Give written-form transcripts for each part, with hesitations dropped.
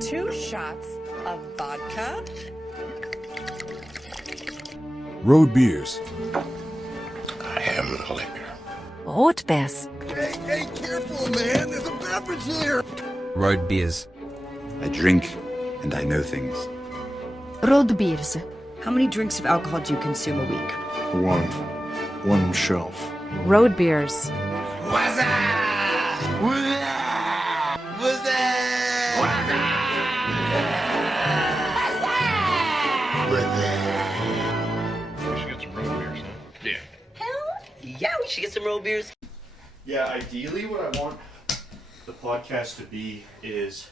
2 shots of vodka. RoadBeers. I am the liquor. RoadBeers. Hey, careful, man. There's a beverage here. RoadBeers. I drink and I know things. RoadBeers. How many drinks of alcohol do you consume a week? One shelf. RoadBeers. What's that? What's that? What's that? We should get some road beers, huh? Yeah. Hell yeah, we should get some RoadBeers. Yeah, ideally what I want the podcast to be is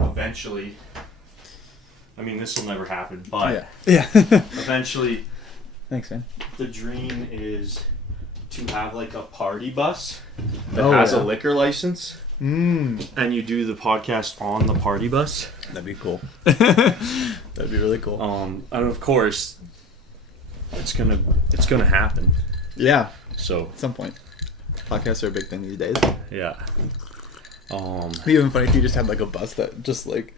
eventually, I mean this will never happen, but yeah. eventually Thanks, man. the dream is to have like a party bus that has a liquor license. And you do the podcast on the party bus. That'd be cool. That'd be really cool. And of course it's gonna happen. Yeah. So at some point. Podcasts are a big thing these days. Yeah. It'd be even funny if you just had like a bus that just like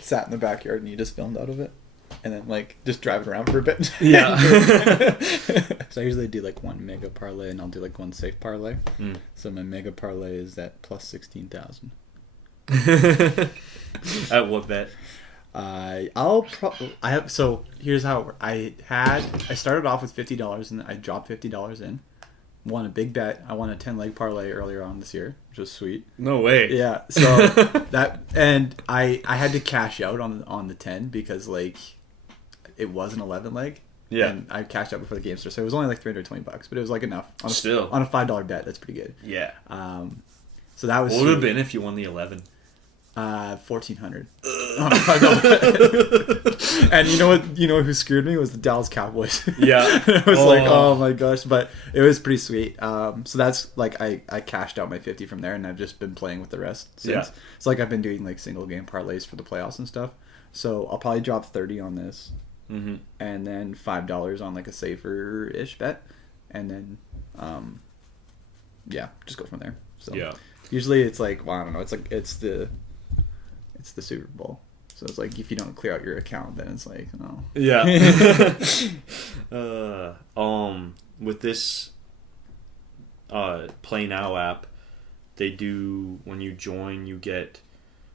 sat in the backyard and you just filmed out of it. And then like just drive it around for a bit. Yeah. So I usually do like one mega parlay and I'll do like one safe parlay. So my mega parlay is at plus 16,000. At what bet? So here's how it worked. I started off with $50 and I dropped $50 in. Won a big bet. I won a 10-leg parlay earlier on this year, which was sweet. No way. Yeah. So that, and I had to cash out on the 10 because like it was an 11-leg. Yeah. And I cashed out before the game started, so it was only like $320, but it was like enough. On Still on a $5 bet, that's pretty good. Yeah. So that was. What would it have been if you won the 11? 1,400. On a $5 bet. And you know who screwed me was the Dallas Cowboys. Yeah. I was like, oh my gosh, but it was pretty sweet. So that's like I cashed out my 50 from there, and I've just been playing with the rest since. Yeah. It's like I've been doing like single game parlays for the playoffs and stuff. So I'll probably drop 30 on this, and then $5 on like a safer ish bet, and then just go from there. So yeah. Usually it's like, well, I don't know. It's like it's the Super Bowl. So it's like if you don't clear out your account, then it's like, oh. Yeah. With this Play Now app, they do, when you join, you get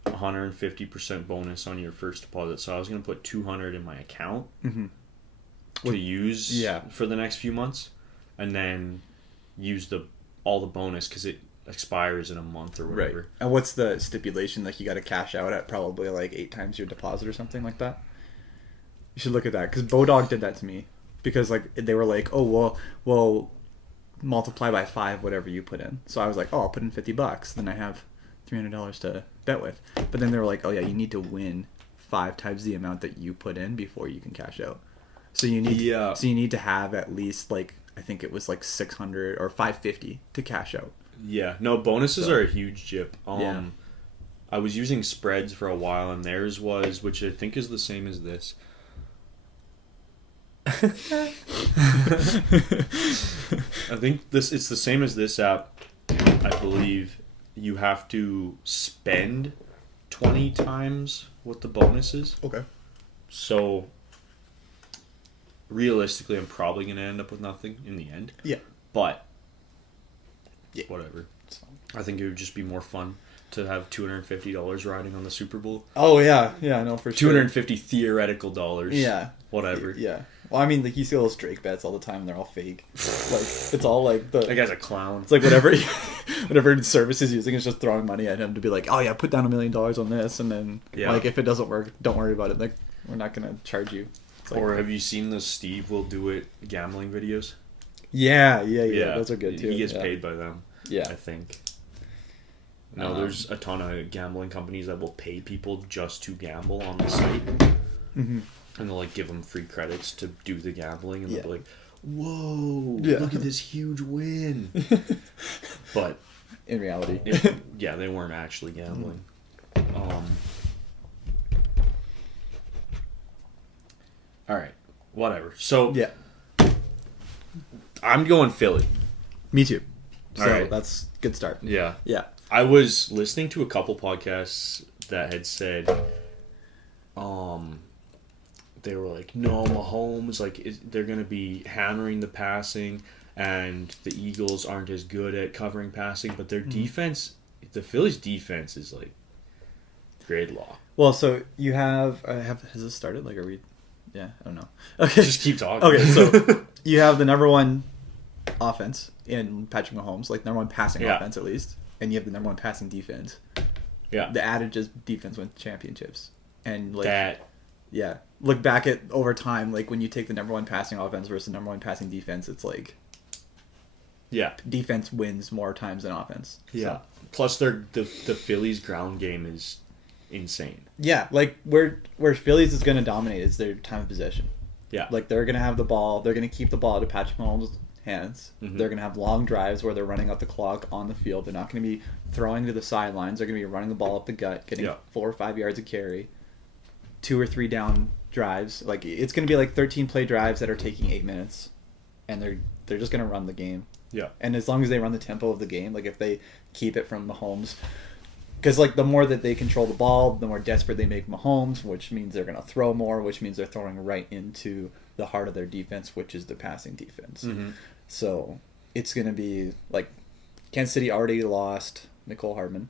150% bonus on your first deposit. So I was gonna put 200 in my account to use for the next few months, and then use all the bonus because it expires in a month or whatever. Right. And what's the stipulation? Like you got to cash out at probably like 8 times your deposit or something like that. You should look at that because Bodog did that to me because like they were like, oh well, multiply by 5 whatever you put in. So I was like, oh, I'll put in $50. Then I have $300 to bet with. But then they were like, oh yeah, you need to win 5 times the amount that you put in before you can cash out. So you need to have at least like, I think it was like 600 or 550 to cash out. Yeah, no, bonuses are a huge jip. I was using spreads for a while, and theirs was, which I think is the same as this. I think it's the same as this app. I believe you have to spend 20 times what the bonus is. Okay. So realistically, I'm probably going to end up with nothing in the end. Yeah. But whatever. I think it would just be more fun to have $250 riding on the Super Bowl. Oh yeah, I know for sure. 250 theoretical dollars. Yeah. Whatever. Yeah. Well, I mean, like you see all those Drake bets all the time, and they're all fake. Like it's all like that guy's a clown. It's like whatever service is using is just throwing money at him to be like, oh yeah, put down $1 million on this, and then like if it doesn't work, don't worry about it. Like we're not gonna charge you. Like, or have you seen the Steve Will Do It gambling videos? Yeah. Those are good too. He gets paid by them. Yeah, I think. No, there's a ton of gambling companies that will pay people just to gamble on the site, and they'll like give them free credits to do the gambling, and they'll be like, "Whoa, look at this huge win!" But in reality, they weren't actually gambling. All right, whatever. So I'm going Philly. Me too. So all right, that's a good start. Yeah. Yeah. I was listening to a couple podcasts that had said, they were like, no, Mahomes, like, they're going to be hammering the passing, and the Eagles aren't as good at covering passing, but their defense, the Phillies' defense is, like, grade law. Well, so you have has this started? Like, are we? Yeah, I don't know. Okay, just keep talking. Okay, so you have the number one offense in Patrick Mahomes, like number one passing offense at least, and you have the number one passing defense. Yeah. The adage is defense wins championships, and like that. Yeah, look back at over time, like when you take the number one passing offense versus the number one passing defense, it's like. Yeah. Defense wins more times than offense. Yeah. So. Plus, the Phillies' ground game is insane. Yeah, like where Phillies is going to dominate is their time of possession. Yeah. Like they're going to have the ball. They're going to keep the ball to Patrick Mahomes' hands. Mm-hmm. They're going to have long drives where they're running out the clock on the field. They're not going to be throwing to the sidelines. They're going to be running the ball up the gut, getting 4 or 5 yards of carry, 2 or 3 down drives. Like it's going to be like 13 play drives that are taking 8 minutes, and they're just going to run the game. Yeah. And as long as they run the tempo of the game, like if they keep it from Mahomes, because like the more that they control the ball, the more desperate they make Mahomes, which means they're going to throw more, which means they're throwing right into the heart of their defense, which is the passing defense. Mm-hmm. So it's going to be like Kansas City already lost Nicole Hardman,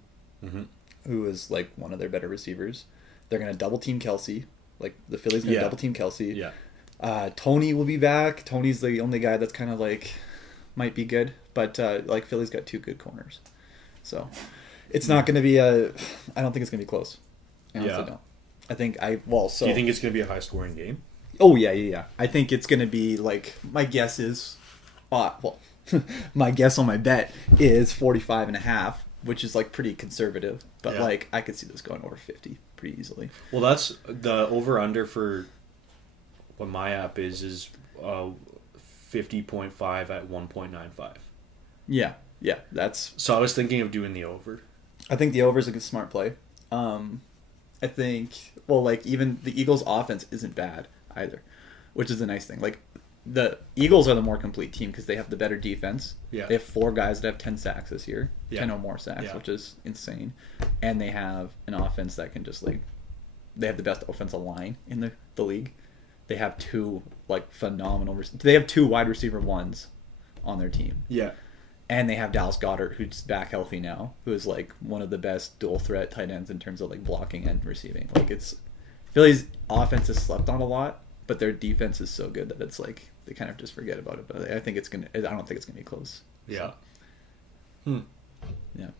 who is like one of their better receivers. They're going to double team Kelsey. Like the Phillies going to double team Kelsey. Yeah. Tony will be back. Tony's the only guy that's kind of like might be good, but like Philly's got 2 good corners, so it's not going to be I don't think it's going to be close. I honestly don't. I think So do you think it's going to be a high scoring game? Oh yeah. I think it's going to be like my guess is, my guess on my bet is 45.5, which is like pretty conservative, but like I could see this going over 50 pretty easily. Well, that's the over under for what my app is 50.5 at 1.95. Yeah, that's. So I was thinking of doing the over. I think the over is a good smart play. I think like even the Eagles' offense isn't bad either, which is a nice thing. Like the Eagles are the more complete team because they have the better defense. Yeah. They have 4 guys that have 10 sacks this year, 10 or more sacks, which is insane, and they have an offense that can just like, they have the best offensive line in the league. They have 2 like phenomenal. They have 2 wide receiver ones on their team. Yeah, and they have Dallas Goedert, who's back healthy now, who is like one of the best dual threat tight ends in terms of like blocking and receiving. Like it's Philly's offense is slept on a lot, but their defense is so good that it's like they kind of just forget about it. But I think it's gonna. I don't think it's gonna be close. Yeah. So. Yeah.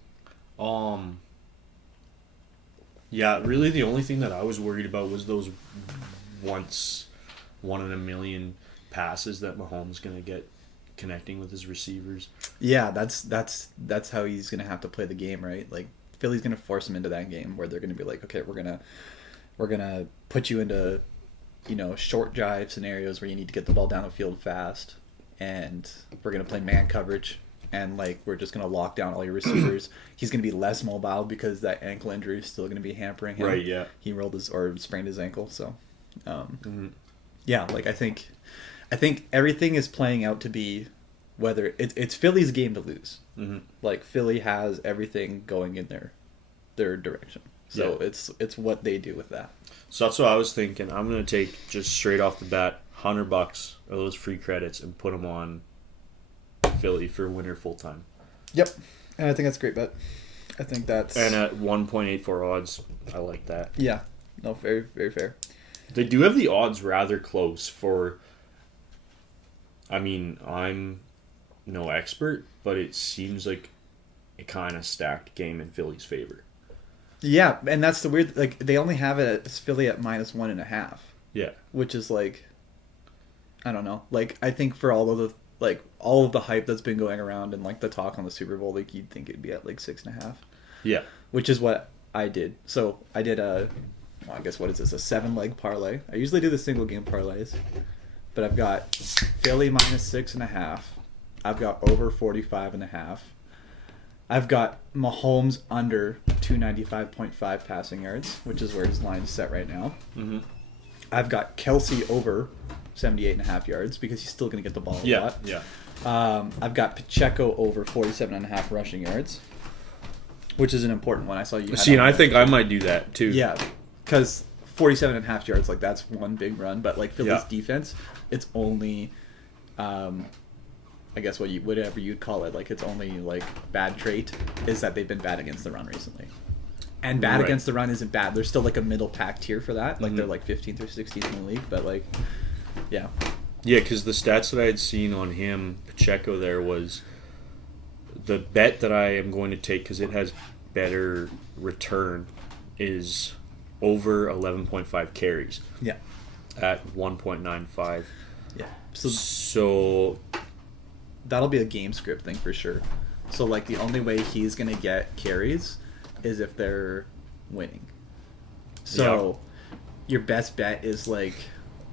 Yeah. Really, the only thing that I was worried about was those one in a million passes that Mahomes is going to get connecting with his receivers. Yeah, that's how he's going to have to play the game, right? Like Philly's going to force him into that game where they're going to be like, okay, we're going to put you into, short drive scenarios where you need to get the ball down the field fast, and we're going to play man coverage, and like we're just going to lock down all your receivers. He's going to be less mobile because that ankle injury is still going to be hampering him. Right, yeah. He sprained his ankle, so yeah, like I think everything is playing out to be whether it's Philly's game to lose. Mm-hmm. Like Philly has everything going in their direction. So it's what they do with that. So that's what I was thinking. I'm going to take just straight off the bat $100 of those free credits and put them on Philly for winner full time. Yep. And I think that's a great bet. I think that's... And at 1.84 odds, I like that. Yeah. No, very, very fair. They do have the odds rather close for... I mean, I'm no expert, but it seems like a kind of stacked game in Philly's favor. Yeah, and that's the weird... Like, they only have it as Philly at -1.5. Yeah. Which is like... I don't know. Like, I think for all of the hype that's been going around and like the talk on the Super Bowl, like you'd think it'd be at like 6.5. Yeah. Which is what I did. So I did I guess what is this? A 7-leg parlay. I usually do the single game parlays, but I've got Philly -6.5. I've got over 45.5. I've got Mahomes under 295.5 passing yards, which is where his line is set right now. Mm-hmm. I've got Kelsey over 78.5 yards because he's still going to get the ball a lot. Yeah. I've got Pacheco over 47.5 rushing yards. which is an important one. I saw you. had See, and on I there. think I might do that too. Yeah, because 47.5 yards, like that's one big run. But like Philly's defense, it's only, I guess whatever you'd call it, like its only like bad trait is that they've been bad against the run recently. And bad against the run isn't bad. They're still like a middle pack tier for that. Like they're like 15th or 16th in the league. But like, yeah. Yeah, because the stats that I had seen on him, Pacheco, there was the bet that I am going to take because it has better return is over 11.5 carries. Yeah. At 1.95. Yeah. So that'll be a game script thing for sure. So like the only way he's gonna get carries is if they're winning. So your best bet is like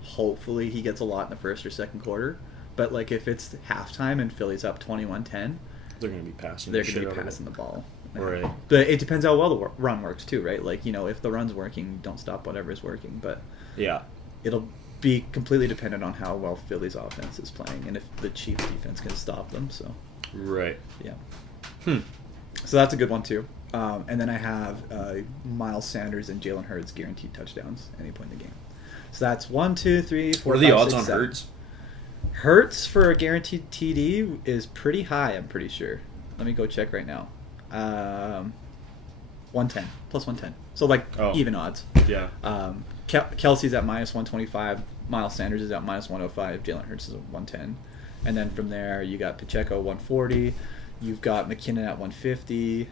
hopefully he gets a lot in the first or second quarter. But like if it's halftime and Philly's up 21-10, they're gonna be passing. They're gonna be passing the ball. Right. But it depends how well the run works too, right? Like, you know, if the run's working, don't stop whatever's working. But yeah, it'll be completely dependent on how well Philly's offense is playing and if the Chiefs defense can stop them. So right. Yeah. So that's a good one too. And then I have Miles Sanders and Jalen Hurts guaranteed touchdowns any point in the game. So that's 1, 2, 3, 4. What are the 5, odds 6, on 7. Hurts? Hurts for a guaranteed TD is pretty high, I'm pretty sure. Let me go check right now. 110 plus 110. So like even odds. Yeah. Kelsey's at minus 125. Miles Sanders is at minus 105. Jalen Hurts is at 110. And then from there you got Pacheco 140. You've got McKinnon at 150.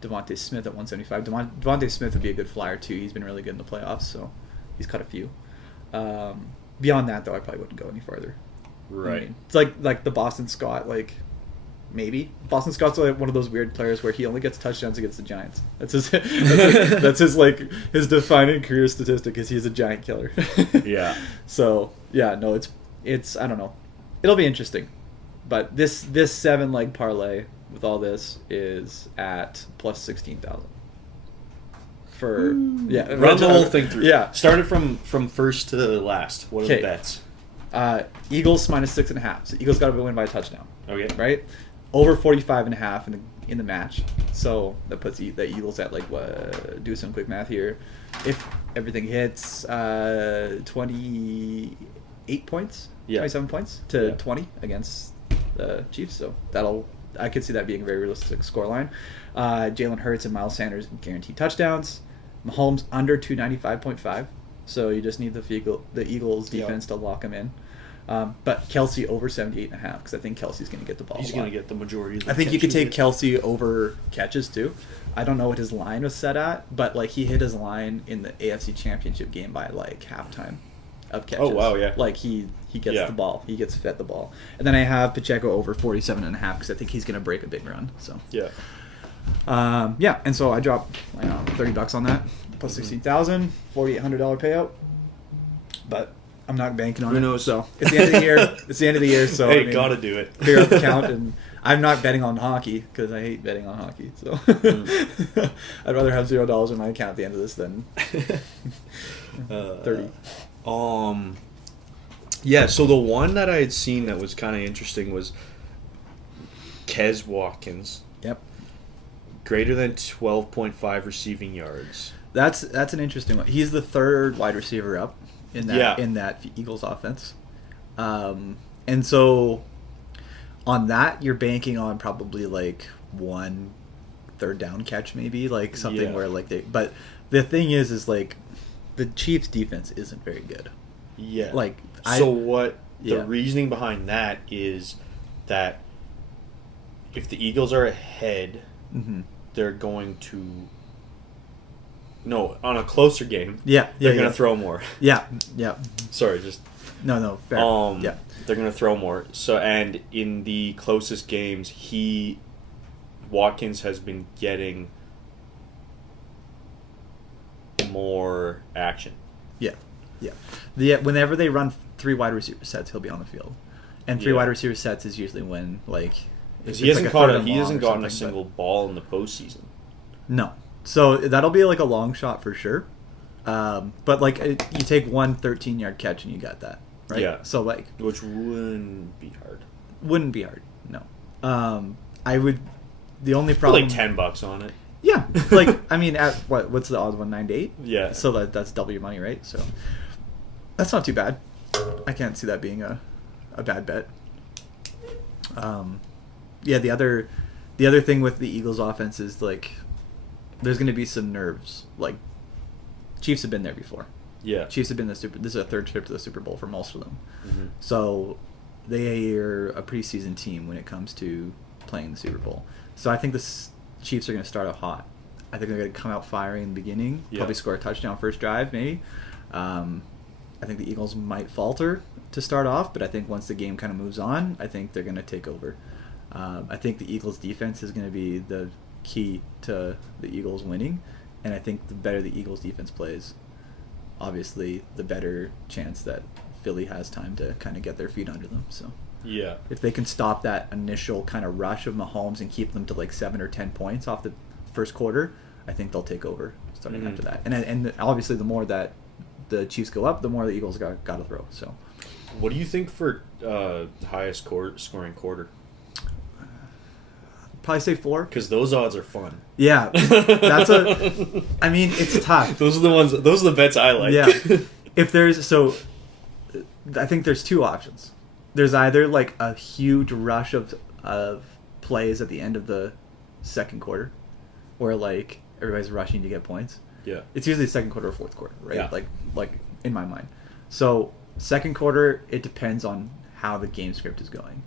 Devontae Smith at 175. Devontae Smith would be a good flyer too. He's been really good in the playoffs, so he's caught a few. Beyond that, though, I probably wouldn't go any farther. Right. I mean, it's like the Boston Scott, like maybe Boston Scott's like one of those weird players where he only gets touchdowns against the Giants. That's his. That's his like his defining career statistic is he's a giant killer. Yeah. So yeah, no, it's I don't know. It'll be interesting, but this 7-leg parlay with all this is at plus 16,000. For run the whole thing through. Yeah, started from first to last. What are the bets? Eagles minus 6.5. So Eagles got to win by a touchdown. Okay. Right. Over 45.5 in the match. So that puts the Eagles at like what? Do some quick math here. If everything hits, 28 points. Yeah. 27 points to 20 against the Chiefs. So I could see that being a very realistic scoreline. Jalen Hurts and Miles Sanders guaranteed touchdowns. Mahomes under 295.5. So you just need the Eagles defense to lock him in. But Kelsey over 78.5 because I think Kelsey's going to get the ball. He's going to get the majority of the I think you could take catches. Kelsey over catches too. I don't know what his line was set at, but like he hit his line in the AFC Championship game by like halftime of catches. Oh, wow, yeah. Like he gets the ball. He gets fed the ball. And then I have Pacheco over 47.5 because I think he's going to break a big run. So yeah. And so I dropped $30 on that, plus 16,000, $4,800 payout. But I'm not banking on it. Who knows? So it's the end of the year. It's the end of the year. So hey, gotta do it. Figure out the count, and I'm not betting on hockey because I hate betting on hockey. So I'd rather have $0 in my account at the end of this than 30. Yeah. So the one that I had seen that was kind of interesting was Kez Watkins. Yep. Greater than 12.5 receiving yards. That's an interesting one. He's the third wide receiver up in that Eagles offense. And so on that you're banking on probably like one third down catch maybe, like something where like but the thing is like the Chiefs defense isn't very good. Yeah. Like the reasoning behind that is that if the Eagles are ahead, they're going to on a closer game. They're going to throw more. Yeah. Sorry, just no. Fair. They're going to throw more. So and in the closest games, Watkins has been getting more action. Whenever they run 3 wide receiver sets, he'll be on the field, and 3 wide receiver sets is usually when like he hasn't gotten a single ball in the postseason. No, so that'll be like a long shot for sure. But like you take one 13-yard catch and you got that, right? Yeah. So like, which wouldn't be hard. Wouldn't be hard. No. I would. The only problem. Put like $10 on it. Yeah, like I mean, at what's the odds? 198. Yeah. So that's double your money, right? So that's not too bad. I can't see that being a bad bet. Yeah, the other thing with the Eagles' offense is like there's going to be some nerves. Like Chiefs have been there before. Yeah. Chiefs have been this is a third trip to the Super Bowl for most of them. Mm-hmm. So they are a preseason team when it comes to playing the Super Bowl. So I think the Chiefs are going to start out hot. I think they're going to come out firing in the beginning, probably score a touchdown first drive, maybe. I think the Eagles might falter to start off, but I think once the game kind of moves on, I think they're going to take over. I think the Eagles' defense is going to be the key to the Eagles winning, and I think the better the Eagles' defense plays, obviously, the better chance that Philly has time to kind of get their feet under them. So yeah, if they can stop that initial kind of rush of Mahomes and keep them to like 7 or 10 points off the first quarter, I think they'll take over starting after that. And obviously, the more that the Chiefs go up, the more the Eagles got to throw. So, what do you think for highest scoring quarter? Probably say 4. Because those odds are fun. Yeah, that's a. I mean, it's tough. Those are the ones. Those are the bets I like. Yeah. If there's I think there's 2 options. There's either like a huge rush of plays at the end of the second quarter, where like everybody's rushing to get points. Yeah. It's usually second quarter or fourth quarter, right? Yeah. Like in my mind. So second quarter, it depends on how the game script is going.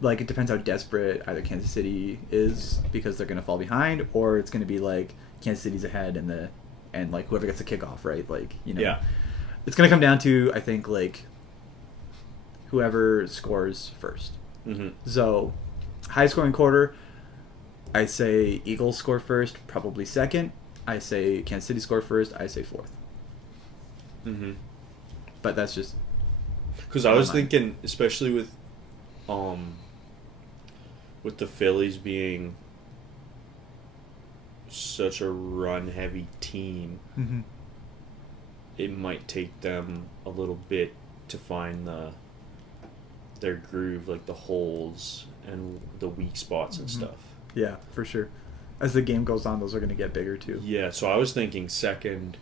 Like it depends how desperate either Kansas City is because they're going to fall behind, or it's going to be like Kansas City's ahead and like whoever gets the kickoff, right? Like, you know. Yeah. It's going to come down to, I think, like whoever scores first. Mm-hmm. So high scoring quarter, I say Eagles score first, probably second. I say Kansas City score first. I say fourth. Mm-hmm. But that's just because I was thinking, especially with the Phillies being such a run-heavy team, mm-hmm. it might take them a little bit to find their groove, like the holes and the weak spots and mm-hmm. stuff. Yeah, for sure. As the game goes on, those are going to get bigger too. Yeah, so I was thinking second.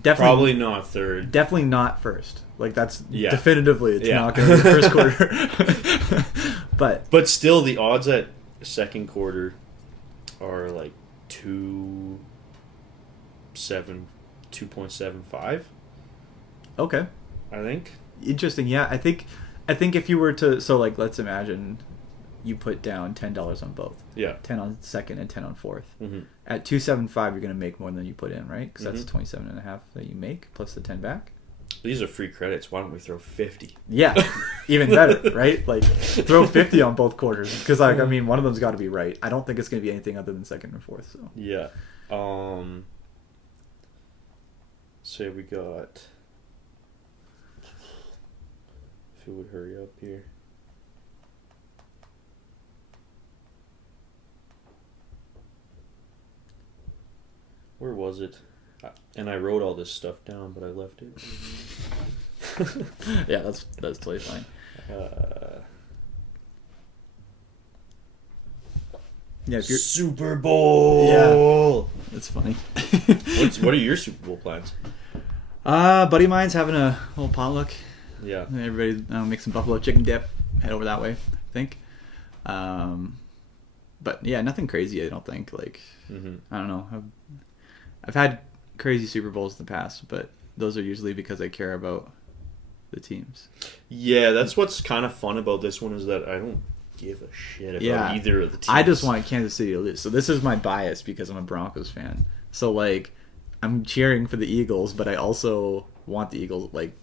Definitely, probably not third. Definitely not first. Like that's definitively it's yeah. not going to be the first quarter. But still, the odds at second quarter are like 2.75. Okay. I think. Interesting. Yeah, I think if you were to let's imagine you put down $10 on both. Yeah. 10 on second and 10 on fourth. Mm-hmm. At 275, you're going to make more than you put in, right? Because mm-hmm. that's 27.5 that you make plus the 10 back. These are free credits. Why don't we throw 50? Yeah, even better, right? Like throw 50 on both quarters because I mean one of them's got to be right. I don't think it's going to be anything other than second and fourth. So yeah. Say we got. If it would hurry up here. Where was it? And I wrote all this stuff down, but I left it. Yeah, that's totally fine. Yeah, if you're Super Bowl. Yeah, that's funny. What are your Super Bowl plans? Buddy of mine's having a little potluck. Yeah. Everybody make some buffalo chicken dip. Head over that way, I think. But yeah, nothing crazy. I don't think. Like, mm-hmm. I don't know. I've had crazy Super Bowls in the past, but those are usually because I care about the teams. Yeah, that's what's kind of fun about this one is that I don't give a shit about either of the teams. I just want Kansas City to lose. So this is my bias because I'm a Broncos fan. So like, I'm cheering for the Eagles, but I also want the Eagles. Like,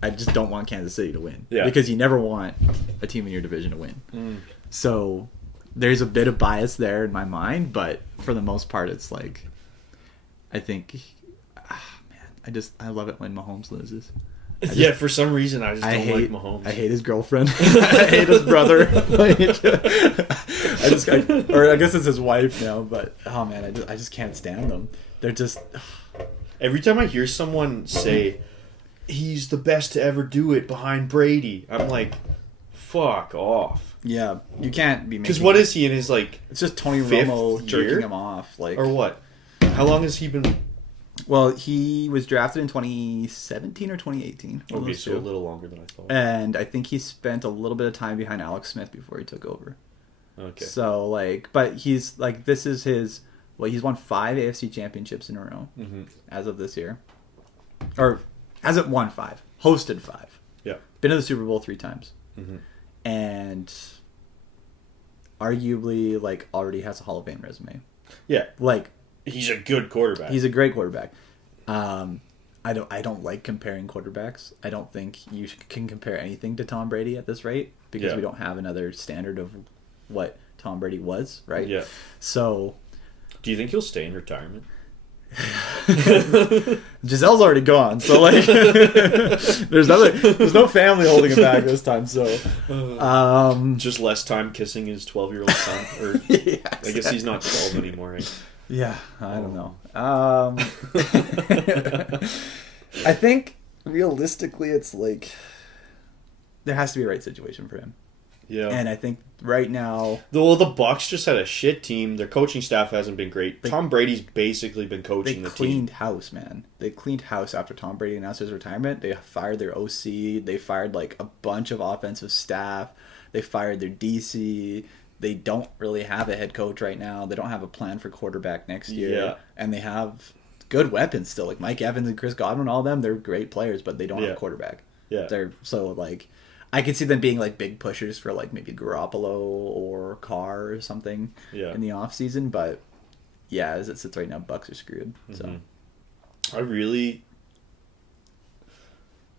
I just don't want Kansas City to win. Yeah. Because you never want a team in your division to win. Mm. So there's a bit of bias there in my mind, but for the most part, it's like, I think, I love it when Mahomes loses. For some reason, I don't like Mahomes. I hate his girlfriend. I hate his brother. I guess it's his wife now, but oh man, I just can't stand them. They're just. Every time I hear someone say, he's the best to ever do it behind Brady, I'm like, Fuck off. Yeah, you can't be because what is he in his like? It's just Tony Romo jerking year? him off, like or what? How long has he been? Well, he was drafted in 2017 or 2018. Okay, so a little longer than I thought. And I think he spent a little bit of time behind Alex Smith before he took over. Okay. So like, but he's like, this is his. Well, he's won 5 AFC championships in a row as of this year, or hasn't won 5, hosted 5. Yeah, been to the Super Bowl 3 times, and arguably like already has a Hall of Fame resume. Yeah, like he's a good quarterback. He's a great quarterback. I don't like comparing quarterbacks. I don't think you can compare anything to Tom Brady at this rate because we don't have another standard of what Tom Brady was, right? Yeah. So, do you think he'll stay in retirement? Gisele's already gone, so like there's no family holding him back this time. So, just less time kissing his 12-year-old son, or yeah, I guess he's not 12 anymore. Right? Yeah, I don't know. I think realistically, it's like there has to be a right situation for him. Yeah, and I think right now, the Bucs just had a shit team. Their coaching staff hasn't been great. Tom Brady's basically been coaching the team. They cleaned house, man. They cleaned house after Tom Brady announced his retirement. They fired their OC. They fired like a bunch of offensive staff. They fired their DC. They don't really have a head coach right now. They don't have a plan for quarterback next year. Yeah. And they have good weapons still. Like Mike Evans and Chris Godwin, all of them, they're great players, but they don't have a quarterback. Yeah. They're so like I could see them being like big pushers for like maybe Garoppolo or Carr or something in the offseason, but yeah, as it sits right now, Bucks are screwed. So I really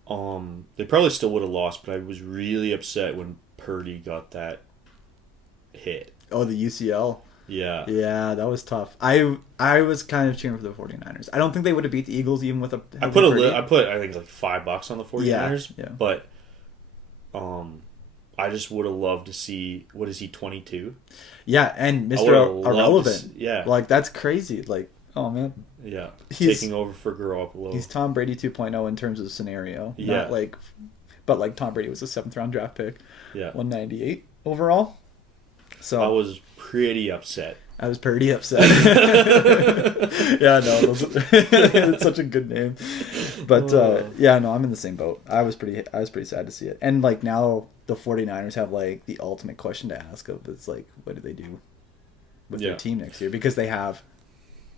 they probably still would have lost, but I was really upset when Purdy got that hit. Oh, the UCL. Yeah. Yeah, that was tough. I was kind of cheering for the 49ers. I don't think they would have beat the Eagles even with a I put I think like $5 on the 49ers, yeah. But I just would have loved to see, what is he, 22? Yeah, and Mr. Irrelevant. Yeah. Like that's crazy. Like, oh man. Yeah. Taking over for Garoppolo. He's Tom Brady 2.0 in terms of scenario. Yeah. Not like but like Tom Brady was a 7th round draft pick. Yeah. 198 overall. So I was pretty upset. I was pretty upset. Yeah, no, it's such a good name. But yeah, no, I'm in the same boat. I was pretty sad to see it. And like now the 49ers have like the ultimate question to ask of it's like, what do they do with their team next year? Because they have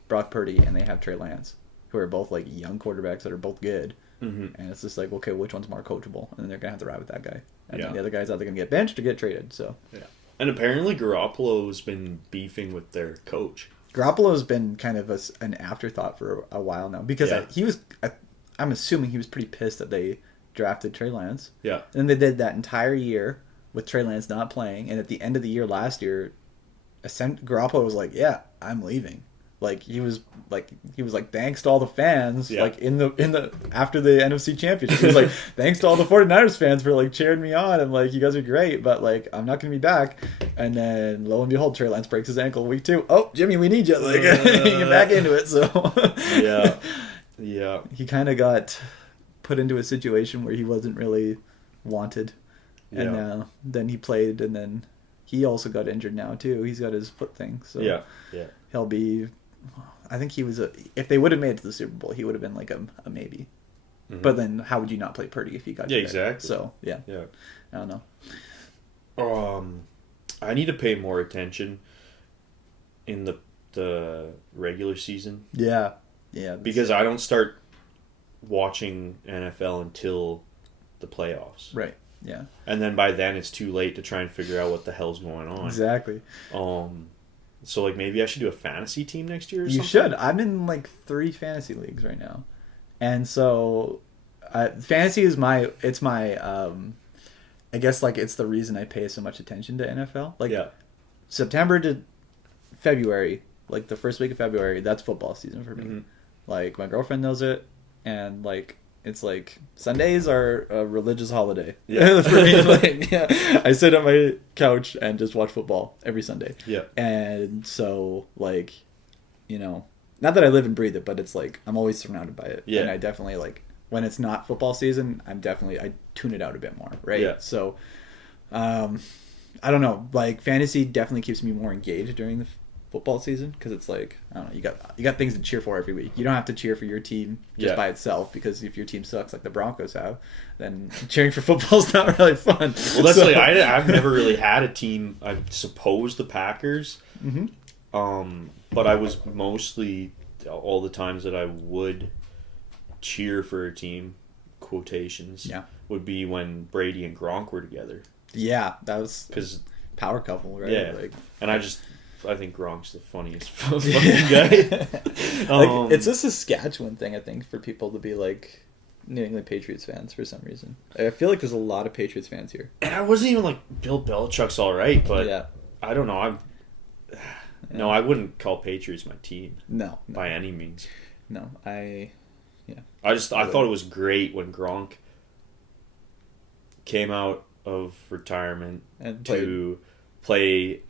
Brock Purdy and they have Trey Lance, who are both like young quarterbacks that are both good. And it's just like, okay, which one's more coachable? And they're gonna have to ride with that guy. And then the other guy's either gonna get benched or get traded. So yeah. And apparently Garoppolo's been beefing with their coach. Garoppolo's been kind of an afterthought for a while now because I'm assuming he was pretty pissed that they drafted Trey Lance. Yeah. And they did that entire year with Trey Lance not playing. And at the end of the year last year, Garoppolo was like, yeah, I'm leaving. Like he was like thanks to all the fans like in the after the NFC Championship. He was like thanks to all the 49ers fans for like cheering me on and like you guys are great, but like I'm not gonna be back. And then lo and behold, Trey Lance breaks his ankle week 2. Oh, Jimmy, we need you. Like get back into it. So yeah, he kind of got put into a situation where he wasn't really wanted, and then he played, and then he also got injured now too. He's got his foot thing. So he'll be. I think he was if they would have made it to the Super Bowl, he would have been like a maybe. But then how would you not play Purdy if he got exactly. So yeah, I don't know. I need to pay more attention in the regular season. Yeah. Because I don't start watching NFL until the playoffs. Right. Yeah. And then by then it's too late to try and figure out what the hell's going on. Exactly. So like maybe I should do a fantasy team next year or You something? should. I'm in like 3 fantasy leagues right now. And so fantasy is my I guess like it's the reason I pay so much attention to NFL. Like September to February, like the first week of February, that's football season for me. Like my girlfriend knows it, and like it's like Sundays are a religious holiday. Yeah. For me, like I sit on my couch and just watch football every Sunday. Yeah. And so like, not that I live and breathe it, but it's like I'm always surrounded by it. Yeah. And I definitely like when it's not football season, I tune it out a bit more, right? Yeah. So I don't know. Like fantasy definitely keeps me more engaged during the football season because it's like I don't know. You got things to cheer for every week. You don't have to cheer for your team just by itself because if your team sucks like the Broncos have, then cheering for football's not really fun. Well, that's like I've never really had a team. I suppose the Packers. But I was mostly all the times that I would cheer for a team, quotations, would be when Brady and Gronk were together. Yeah, that was because power couple, right? Yeah, like, and I think Gronk's the funniest fucking guy. Like, it's a Saskatchewan thing, I think, for people to be like New England Patriots fans for some reason. I feel like there's a lot of Patriots fans here. And I wasn't even like Bill Belichick's all right, but I don't know. No, I wouldn't call Patriots my team. No. By any means. No, I thought it was great when Gronk came out of retirement and to play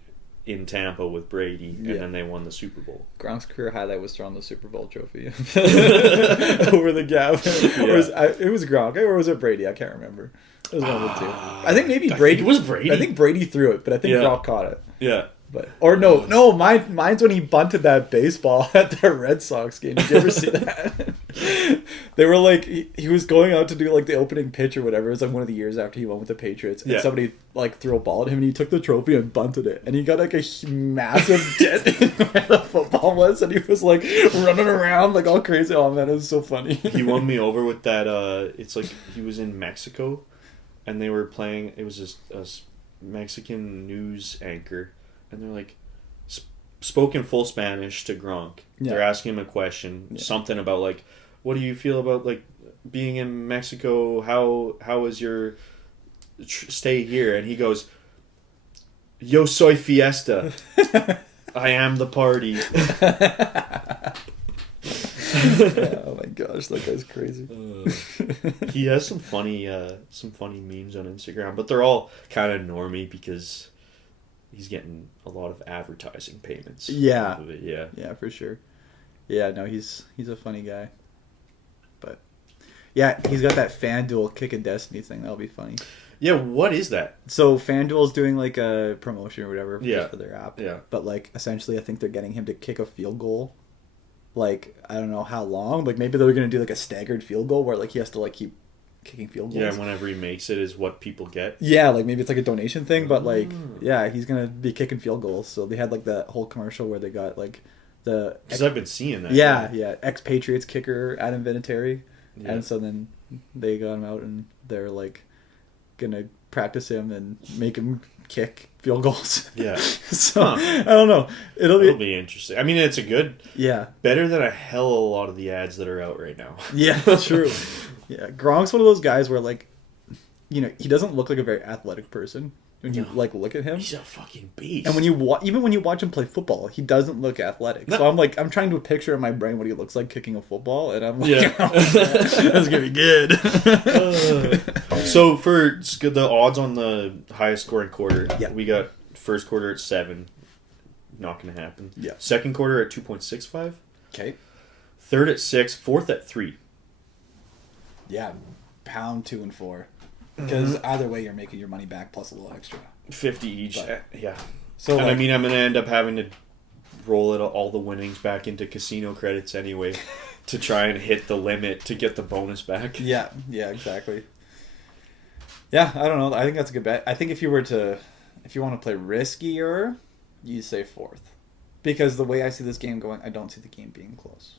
in Tampa with Brady, and then they won the Super Bowl. Gronk's career highlight was throwing the Super Bowl trophy over the gap. It was Gronk, or was it Brady? I can't remember. It was one of the two. I think maybe Brady. It was Brady. I think Brady threw it, but I think Gronk caught it. Yeah. Mine's when he bunted that baseball at the Red Sox game. Did you ever see that? They were like, he was going out to do like the opening pitch or whatever. It was like one of the years after he went with the Patriots, and somebody like threw a ball at him, and he took the trophy and bunted it, and he got like a massive dent in where the football was, and he was like running around like all crazy. Oh man, it was so funny. He won me over with that. It's like he was in Mexico, and they were playing. It was a Mexican news anchor. And they're like, spoke in full Spanish to Gronk. Yeah. They're asking him a question, something about like, what do you feel about like being in Mexico? How was your stay here? And he goes, "Yo soy fiesta. I am the party." Oh my gosh, that guy's crazy. He has some funny memes on Instagram, but they're all kind of normie because he's getting a lot of advertising payments. Yeah. Off of it. Yeah, for sure. Yeah, no, he's a funny guy. But yeah, he's got that FanDuel Kick of Destiny thing. That'll be funny. Yeah, what is that? So FanDuel's doing like a promotion or whatever for their app. Yeah. But like essentially I think they're getting him to kick a field goal. Like I don't know how long. Like maybe they're gonna do like a staggered field goal where like he has to like keep kicking field goals. Yeah, whenever he makes it is what people get. Yeah, like maybe it's like a donation thing, but like he's gonna be kicking field goals. So they had like that whole commercial where they got like because I've been seeing that. Yeah, ex-Patriots kicker Adam Vinatieri, and so then they got him out and they're like gonna practice him and make him kick field goals. Yeah. So I don't know. It'll be interesting. I mean, it's a good better than a hell of a lot of the ads that are out right now. Yeah, true. Yeah, Gronk's one of those guys where like, you know, he doesn't look like a very athletic person when you like look at him. He's a fucking beast. And when even when you watch him play football, he doesn't look athletic. No. So I'm trying to picture in my brain what he looks like kicking a football, and I'm like, that's gonna be good. So for the odds on the highest scoring quarter, we got first quarter at 7, not gonna happen. Yeah. Second quarter at 2.65. Okay. Third at 6, fourth at 3. Yeah, pound 2 and 4. Because either way, you're making your money back plus a little extra. 50 each. But, yeah. So and I mean, I'm going to end up having to roll all the winnings back into casino credits anyway to try and hit the limit to get the bonus back. Yeah, exactly. Yeah, I don't know. I think that's a good bet. I think if you want to play riskier, you say 4th. Because the way I see this game going, I don't see the game being close.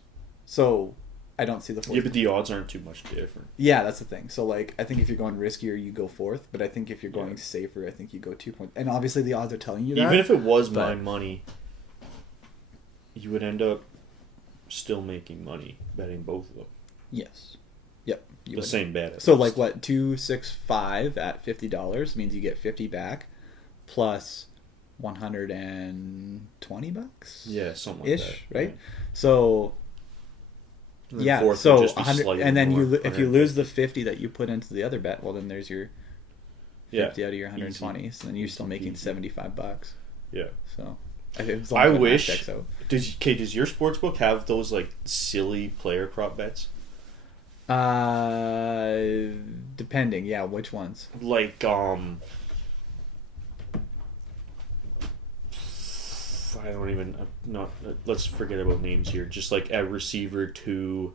So I don't see the 4th. Yeah, but the odds aren't too much different. Yeah, that's the thing. So, like, I think if you're going riskier, you go 4th. But I think if you're going safer, I think you go 2 points. And obviously, the odds are telling you that. Even if it was my money, you would end up still making money betting both of them. Yes. Yep. The same bet. So, like, what? 265 at $50 means you get 50 back plus $120. Yeah, something like that. Right? Yeah. So. Yeah, so 100, and then if you lose the 50 that you put into the other bet, well then there's your 50 out of your 120, so then you're still making $75. Yeah. So I wish. Does your sportsbook have those like silly player prop bets? Depending, yeah, which ones? Like I don't even not. Let's forget about names here. Just like a receiver to,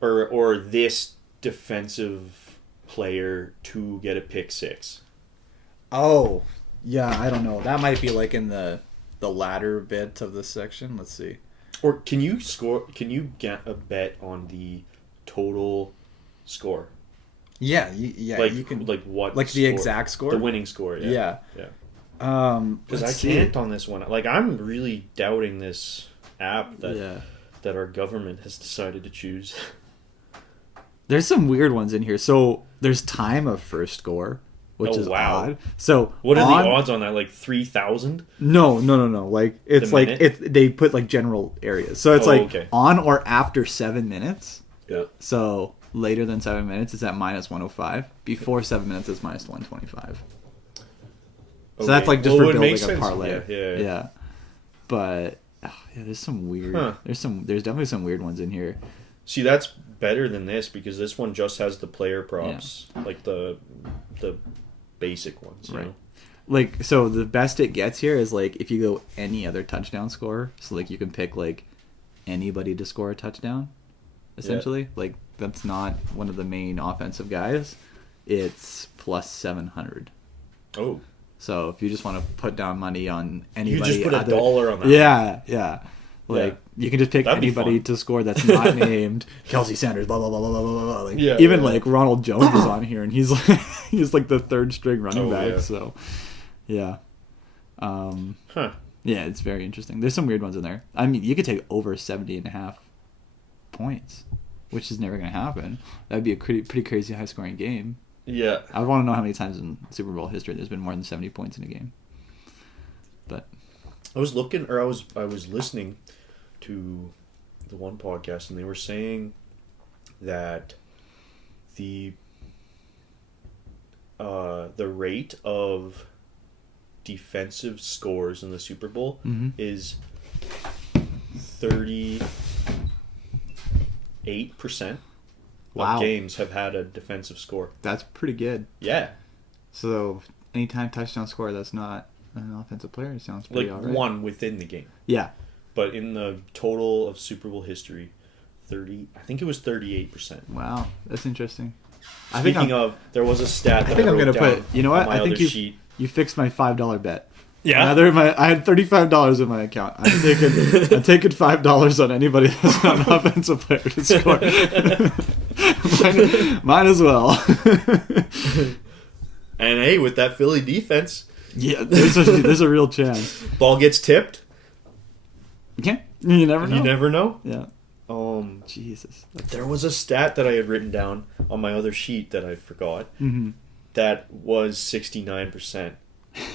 or this defensive player to get a pick six. Oh, yeah. I don't know. That might be like in the latter bit of this section. Let's see. Or can you score? Can you get a bet on the total score? Yeah, yeah. Like you can like what? Like the exact score, the winning score. Yeah. Yeah. Because I can't on this one. Like I'm really doubting this app that our government has decided to choose. There's some weird ones in here. So there's time of first score, which is odd. So what are the odds on that? Like 3,000? No. Like it's like they put like general areas. So it's on or after 7 minutes. Yeah. So later than 7 minutes is at minus 105. Before 7 minutes is minus 125. So that's like just for building a parlay. Yeah. But there's some weird. There's definitely some weird ones in here. See, that's better than this because this one just has the player props, like the basic ones, you know? Like, so the best it gets here is like if you go any other touchdown score. So like you can pick like anybody to score a touchdown, essentially. Yeah. Like that's not one of the main offensive guys. It's plus 700. Oh. So if you just want to put down money on anybody, you just put $1 on that. Yeah. Like you can just pick anybody to score that's not named Kelsey Sanders, blah blah blah blah blah blah. Like even like Ronald Jones is on here, and he's like the third string running back. Yeah. So yeah, yeah, it's very interesting. There's some weird ones in there. I mean, you could take over 70.5 points, which is never gonna happen. That'd be a pretty crazy high scoring game. Yeah, I want to know how many times in Super Bowl history there's been more than 70 points in a game. But I was listening to the one podcast, and they were saying that the rate of defensive scores in the Super Bowl is 38%. Of games have had a defensive score. That's pretty good. Yeah. So anytime touchdown score that's not an offensive player sounds pretty like all right. One within the game. Yeah. But in the total of Super Bowl history, I think it was 38%. Wow, that's interesting. Speaking of, there was a stat that I think wrote I'm gonna down put. You know what? on my I think sheet. you fixed my $5 bet. Yeah. I had $35 in my account. I'm taking $5 on anybody that's not an offensive player to score. might as well. And hey, with that Philly defense, there's a real chance. Ball gets tipped. Yeah, you never know. You never know. Yeah. Jesus. There was a stat that I had written down on my other sheet that I forgot. Mm-hmm. That was 69%,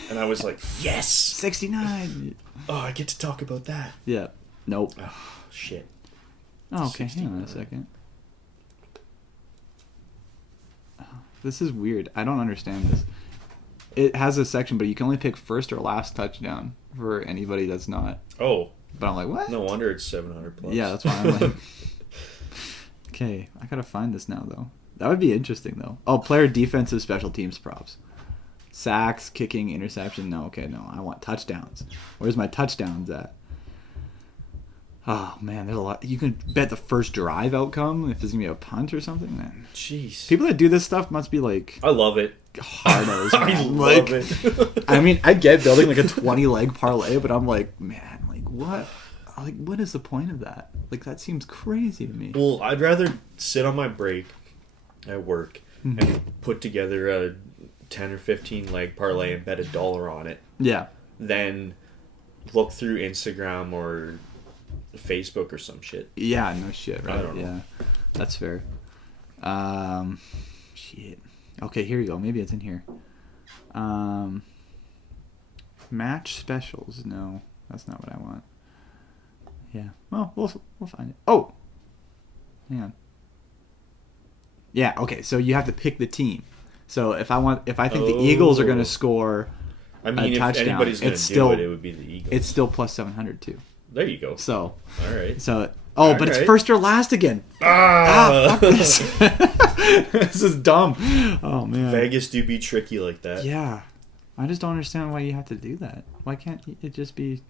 and I was like, yes, 69. Oh, I get to talk about that. Yeah. Nope. Oh, shit. Oh, okay. 69. Hang on a second. This is weird. I don't understand this. It has a section, but you can only pick first or last touchdown for anybody that's not. Oh. But I'm like, what? No wonder it's 700 plus. Yeah, that's why I'm like. Okay, I gotta find this now though. That would be interesting though. Oh, player defensive special teams props. Sacks, kicking, interception. No, okay, no. I want touchdowns. Where's my touchdowns at? Oh man, there's a lot. You can bet the first drive outcome if there's gonna be a punt or something. Man, jeez. People that do this stuff must be like. I love it. Hard-nosed. I love it. I mean, I get building like a 20-leg parlay, but I'm like, man, like what? Like, what is the point of that? Like, that seems crazy to me. Well, I'd rather sit on my break at work and put together a 10 or 15 leg parlay and bet $1 on it. Yeah. Than look through Instagram or Facebook or some shit. Yeah, no shit, right? I don't know. Yeah, that's fair. Shit. Okay, here we go. Maybe it's in here. Match specials. No, that's not what I want. Yeah. Well, we'll find it. Oh, hang on. Yeah. Okay. So you have to pick the team. So if I think the Eagles are going to score a touchdown, if anybody's going to do it, it would be the Eagles. It's still plus 700 too. There you go. So. All right. So. Oh, but it's first or last again. Fuck this. This is dumb. Oh man. Vegas do be tricky like that. Yeah. I just don't understand why you have to do that. Why can't it just be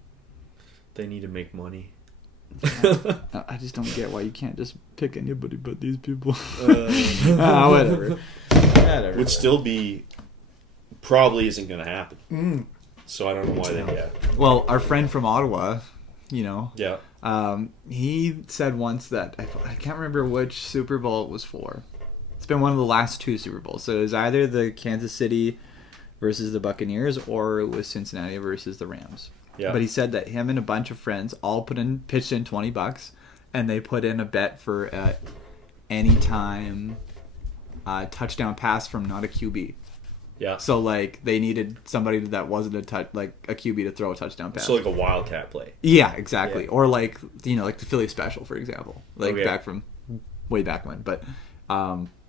They need to make money. I just don't get why you can't just pick anybody but these people. Whatever. Would still be... Probably isn't going to happen. So I don't know why they... Yeah. Well, our friend from Ottawa, you know... Yeah. He said once that... I can't remember which Super Bowl it was for. It's been one of the last 2 Super Bowls. So it was either the Kansas City versus the Buccaneers or it was Cincinnati versus the Rams. Yeah. But he said that him and a bunch of friends all pitched in $20 and they put in a bet for anytime touchdown pass from not a QB. Yeah. So like they needed somebody that wasn't a QB to throw a touchdown pass. So like a wildcat play. Yeah, exactly. Yeah. Or like like the Philly special, for example, like back from way back when. But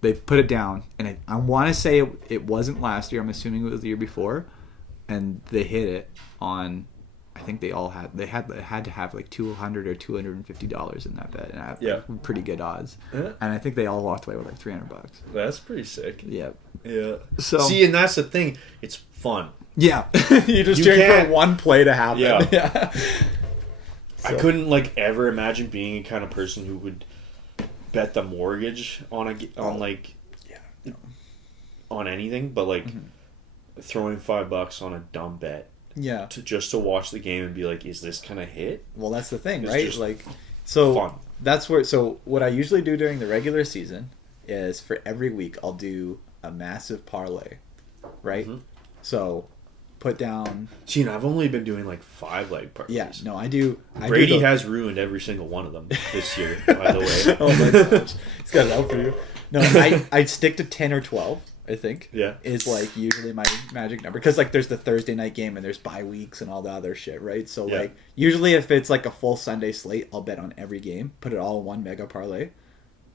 they put it down, and I want to say it wasn't last year. I'm assuming it was the year before, and they hit it on. I think they had to have like $200 or $250 in that bet, and I have pretty good odds. And I think they all walked away with like $300. That's pretty sick. Yeah. Yeah. So see, and that's the thing. It's fun. Yeah. You just cheering for one play to happen. Yeah. So. I couldn't like ever imagine being a kind of person who would bet the mortgage on anything, but like throwing $5 on a dumb bet. Yeah. To watch the game and be like, is this gonna hit? Well, that's the thing, It's right? just Like, so fun. That's where. So what I usually do during the regular season is for every week I'll do a massive parlay, right? So put down. See, I've only been doing like 5-leg parlays. Yeah, no, I do. Brady has ruined every single one of them this year. By the way, oh my gosh, he's got it out for you. No, I stick to 10 or 12. I think. Yeah. Is like usually my magic number because like there's the Thursday night game and there's bye weeks and all the other shit, right? So like usually if it's like a full Sunday slate, I'll bet on every game, put it all in one mega parlay,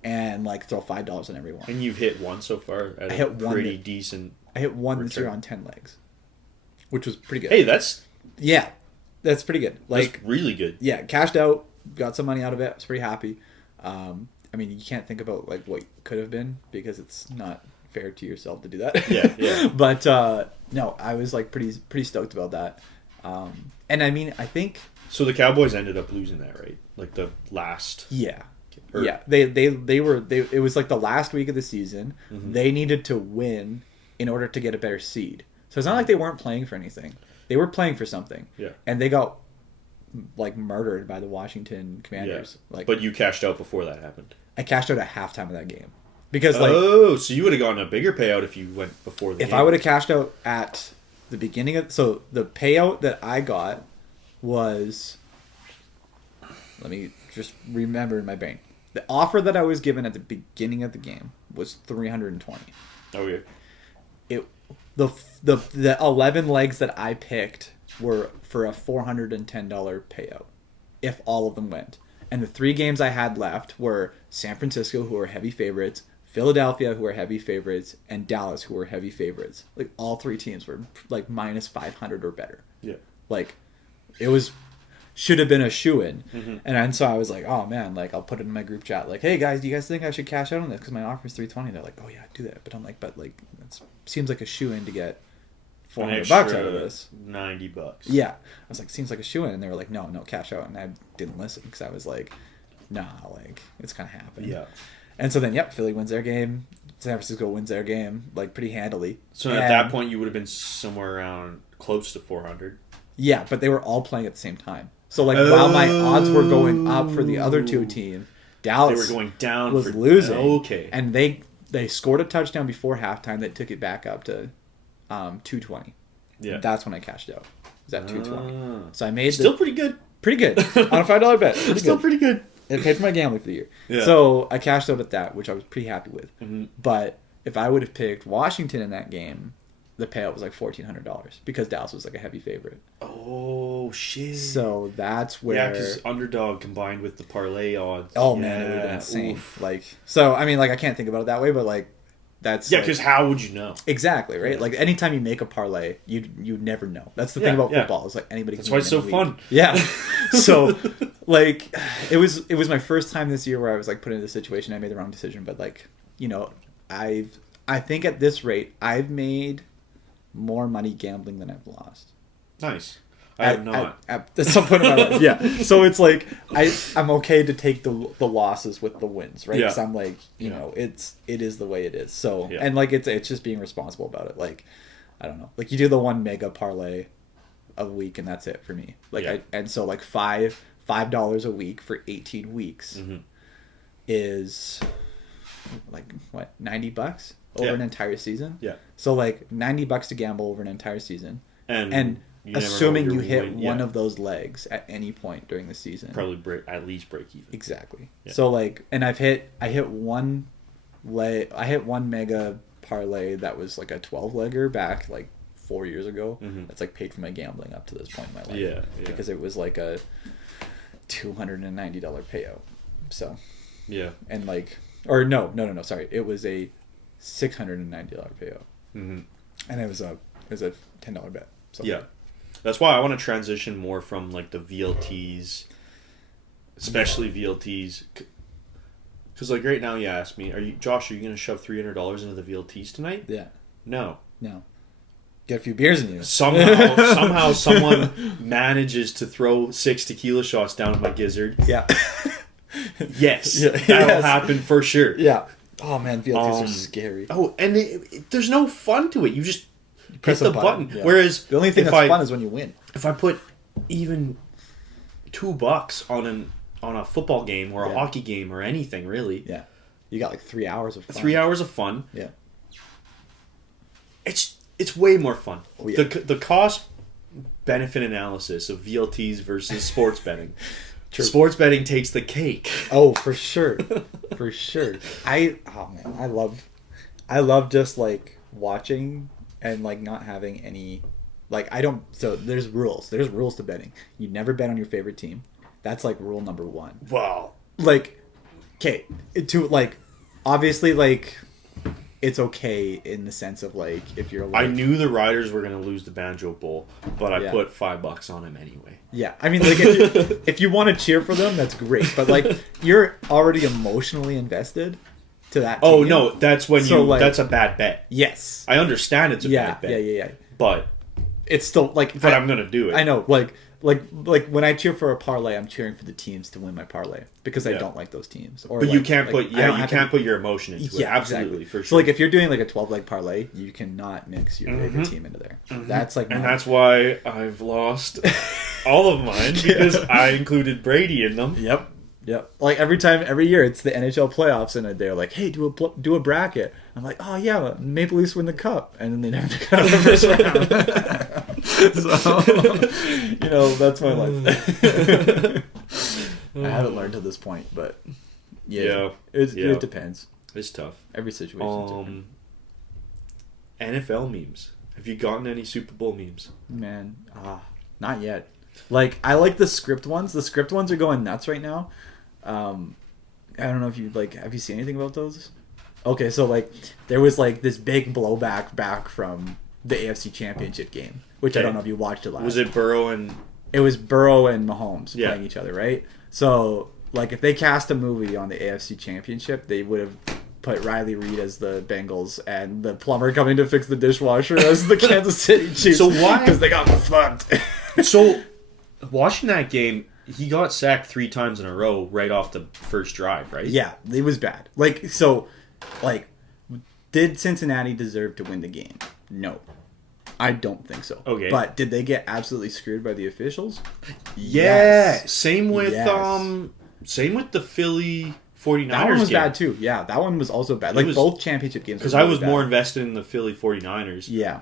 and like throw $5 on every one. And you've hit one so far. At I hit pretty decent. I hit one return. this year on 10 legs, which was pretty good. Hey, that's pretty good. Like that's really good. Yeah, cashed out, got some money out of it. I was pretty happy. I mean, you can't think about like what could have been because it's not fair to yourself to do that. Yeah. But no, I was like pretty stoked about that. And I mean, I think so. The Cowboys ended up losing that, right? Like the last. Yeah. It was like the last week of the season. They needed to win in order to get a better seed. So it's not like they weren't playing for anything. They were playing for something. Yeah. And they got like murdered by the Washington Commanders. Yeah. Like, but you cashed out before that happened. I cashed out at halftime of that game. Because so you would have gotten a bigger payout if you went before the game. If I would have cashed out at the beginning of... So the payout that I got was... Let me just remember in my brain. The offer that I was given at the beginning of the game was $320. Okay. The 11 legs that I picked were for a $410 payout. If all of them went. And the 3 games I had left were San Francisco, who are heavy favorites, Philadelphia, who are heavy favorites, and Dallas, who are heavy favorites. Like, all 3 teams were, like, minus 500 or better. Yeah. Like, it should have been a shoo-in. And so I was like, oh, man, like, I'll put it in my group chat. Like, hey, guys, do you guys think I should cash out on this? Because my offer is $320. They're like, oh, yeah, do that. But I'm like, but, like, it seems like a shoo-in to get $400 out of this. $90. Yeah. I was like, seems like a shoo-in. And they were like, no, cash out. And I didn't listen because I was like, nah, like, it's going to happen. Yeah. And so then, Philly wins their game. San Francisco wins their game, like, pretty handily. So at that point, you would have been somewhere around close to 400. Yeah, but they were all playing at the same time. So, like, while my odds were going up for the other 2 teams, Dallas they were going down was losing. Okay. And they scored a touchdown before halftime that took it back up to $220. Yeah. That's when I cashed out. It was at $220. So I made still pretty good. Pretty good. On a $5 bet. Pretty good. It paid for my gambling for the year. Yeah. So I cashed out at that, which I was pretty happy with. Mm-hmm. But if I would have picked Washington in that game, the payout was like $1,400 because Dallas was like a heavy favorite. Oh, shit. So that's where... Yeah, because underdog combined with the parlay odds. Oh, man, it would have been insane. Oof. Like, so, I mean, like, I can't think about it that way, but, like, that's... Yeah, because how would you know? Exactly, right? Yeah. Like, anytime you make a parlay, you never know. That's the thing about football. Is like, anybody can... That's why it's so fun. Yeah. So, like, it was my first time this year where I was, like, put in this situation. I made the wrong decision, but, like, you know, I think at this rate, I've made more money gambling than I've lost. Nice. I have not. At some point in my life, yeah. So it's like I'm okay to take the losses with the wins, right? Because I'm like, you know, it is the way it is. So and like it's just being responsible about it. Like I don't know, like you do the one mega parlay a week and that's it for me. Like and so like $5 a week for 18 weeks is like what, $90 over an entire season? Yeah. So like $90 to gamble over an entire season. And assuming you hit one of those legs at any point during the season. Probably at least break even. Exactly. Yeah. So like, and I hit one mega parlay that was like a 12-legger back like 4 years ago. That's like paid for my gambling up to this point in my life. Yeah. Because it was like a $290 payout. So. Yeah. And like, or no, sorry. It was a $690 payout. And it was a $10 bet. So. Yeah. That's why I want to transition more from like the VLTs, especially VLTs. Because like right now you ask me, Josh, are you going to shove $300 into the VLTs tonight? Yeah. No. Get a few beers in you. Somehow someone manages to throw 6 tequila shots down my gizzard. Yeah. Yes. That'll happen for sure. Yeah. Oh man, VLTs are scary. Oh, and there's no fun to it. You just press the button. Yeah. Whereas the only thing that's fun is when you win. If I put even $2 on a football game or a hockey game or anything, really. Yeah. You got like 3 hours of fun. 3 hours of fun. Yeah. It's way more fun. Oh, yeah. The cost benefit analysis of VLTs versus sports betting. True. Sports betting takes the cake. Oh, for sure. For sure. I love just like watching and like not having any like so there's rules to betting. You never bet on your favorite team. That's like rule number 1. Wow. Like okay, to like obviously like it's okay in the sense of like if you're like, I knew the Riders were going to lose the Banjo Bowl, but I put $5 on him anyway. Yeah, I mean like if you want to cheer for them, that's great, but like you're already emotionally invested to that team. Oh no, that's when that's a bad bet. Yes. I understand it's a bad bet. Yeah. But it's still like I'm going to do it. I know like when I cheer for a parlay, I'm cheering for the teams to win my parlay because I don't like those teams. Or but like, you can't like, put your emotion into it. Absolutely, exactly. for sure. So like if you're doing like a 12-leg parlay, you cannot mix your favorite team into there. That's like, and that's why I've lost all of mine because I included Brady in them. Yep. Like every year, it's the NHL playoffs, and they're like, "Hey, do a bracket." I'm like, "Oh yeah, Maple Leafs win the cup," and then they never got out of the first round. So, that's my life. I haven't learned to this point, but it depends. It's tough. Every situation. NFL memes. Have you gotten any Super Bowl memes? Man, not yet. Like I like the script ones. The script ones are going nuts right now. I don't know if you have you seen anything about those? Okay, so like there was like this big blowback back from the AFC Championship game, which I don't know if you watched it last. Was it Burrow and? It was Burrow and Mahomes playing each other, right? So like if they cast a movie on the AFC Championship, they would have put Riley Reid as the Bengals and the plumber coming to fix the dishwasher as the Kansas City Chiefs. So why? Because they got fucked. So watching that game, he got sacked 3 times in a row right off the first drive, right? Yeah, it was bad. Did Cincinnati deserve to win the game? No. I don't think so. Okay. But did they get absolutely screwed by the officials? Yeah. Yes. Same with the Philly 49ers That one was game. bad too. Yeah, that one was also bad. Like both championship games. Because I was more invested in the Philly 49ers. Yeah.